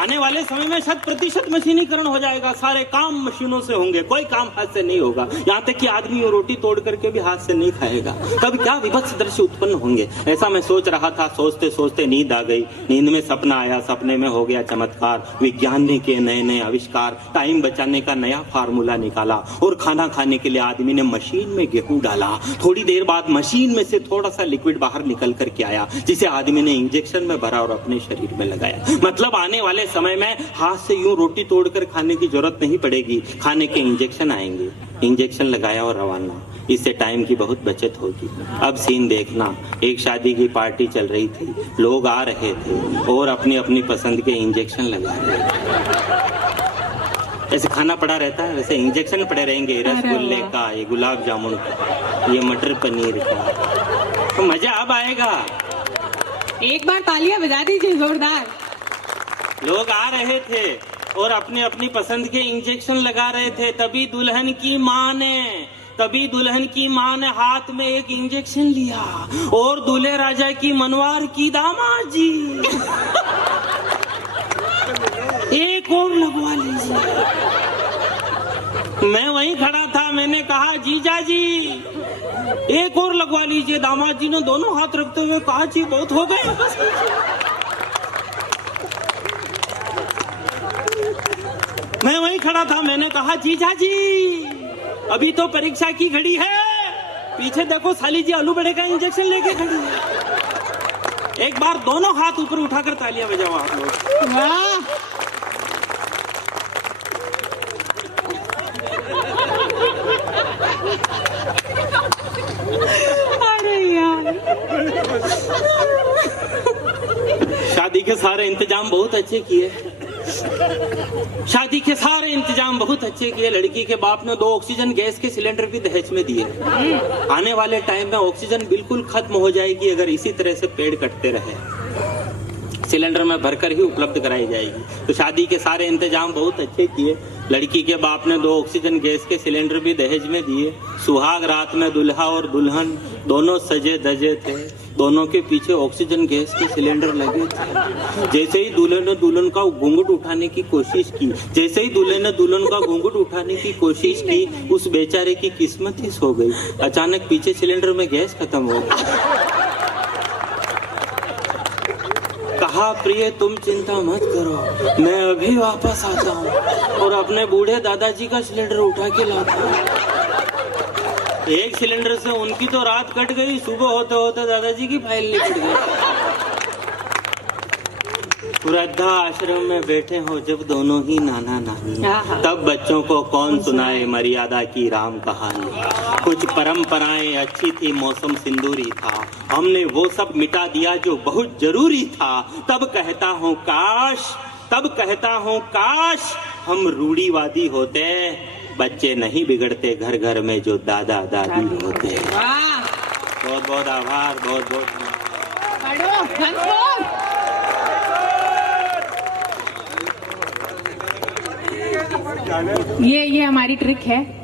आने वाले समय में 100% मशीनीकरण हो जाएगा, सारे काम मशीनों से होंगे, कोई काम हाथ से नहीं होगा, यहाँ तक कि आदमी रोटी तोड़ करके भी हाथ से नहीं खाएगा। तब क्या विभत्स दृश्य उत्पन्न होंगे। ऐसा मैं सोच रहा था, सोचते सोचते नींद आ गई। नींद में सपना आया, सपने में हो गया चमत्कार। विज्ञान ने किए नए नए आविष्कार, टाइम बचाने का नया फार्मूला निकाला और खाना खाने के लिए आदमी ने मशीन में गेहूं डाला। थोड़ी देर बाद मशीन में से थोड़ा सा लिक्विड बाहर निकल करके आया, जिसे आदमी ने इंजेक्शन में भरा और अपने शरीर में लगाया। मतलब आने वाले समय में हाथ से यूं रोटी तोड़कर खाने की जरूरत नहीं पड़ेगी, खाने के इंजेक्शन आएंगे। इंजेक्शन लगाया और रवाना। इससे टाइम की बहुत बचत होगी। अब सीन देखना, एक शादी की पार्टी चल रही थी, लोग आ रहे थे और अपनी अपनी पसंद के इंजेक्शन लगा रहे थे। ऐसे खाना पड़ा रहता है, वैसे इंजेक्शन पड़े रहेंगे, रसगुल्ले का, ये गुलाब जामुन का, ये मटर पनीर का। तो मजा अब आएगा। एक बार तालियां बजा दीजिए जोरदार। लोग आ रहे थे और अपने अपनी पसंद के इंजेक्शन लगा रहे थे। तभी दुल्हन की माँ ने हाथ में एक इंजेक्शन लिया और दूल्हे राजा की मनवार की दामाद जी एक और लगवा लीजिए। मैं वहीं खड़ा था, मैंने कहा जीजा जी एक और लगवा लीजिए। दामाद जी ने दोनों हाथ रखते हुए कहा जी बहुत हो गए। मैं वहीं खड़ा था, मैंने कहा जीजा जी अभी तो परीक्षा की घड़ी है, पीछे देखो साली जी आलू बड़े का इंजेक्शन लेके खड़ी है। एक बार दोनों हाथ ऊपर उठाकर तालियां बजाओ आप लोग। वाह, अरे यार, शादी के सारे इंतजाम बहुत अच्छे किए। शादी के सारे इंतजाम बहुत अच्छे किए। लड़की के बाप ने 2 ऑक्सीजन गैस के सिलेंडर भी दहेज में दिए। आने वाले टाइम में ऑक्सीजन बिल्कुल खत्म हो जाएगी अगर इसी तरह से पेड़ कटते रहे। सिलेंडर में भरकर ही उपलब्ध कराई जाएगी। तो शादी के सारे इंतजाम बहुत अच्छे किए। लड़की के बाप ने 2 ऑक्सीजन गैस के सिलेंडर भी दहेज में दिए। सुहाग रात में दुल्हा और दुल्हन दोनों सजे धजे थे, दोनों के पीछे ऑक्सीजन गैस के सिलेंडर लगे थे। जैसे ही दूल्हे ने दुल्हन का घूंघट उठाने की कोशिश की, कोशिश की, उस बेचारे की किस्मत ही सो गई। अचानक पीछे सिलेंडर में गैस खत्म हो गई। कहा प्रिय तुम चिंता मत करो, मैं अभी वापस आता हूँ और अपने बूढ़े दादाजी का सिलेंडर उठा के लाता हूँ। एक सिलेंडर से उनकी तो रात कट गई, सुबह होते होते दादाजी की फाइल निकल गई। वृद्धा आश्रम में बैठे हो जब दोनों ही नाना नानी, तब बच्चों को कौन सुनाए मर्यादा की राम कहानी। कुछ परंपराएं अच्छी थी, मौसम सिंदूरी था, हमने वो सब मिटा दिया जो बहुत जरूरी था। तब कहता हूँ काश हम रूढ़ीवादी होते, बच्चे नहीं बिगड़ते घर घर में जो दादा दादी होते। बहुत बहुत आभार, बहुत बहुत। ये हमारी ट्रिक है।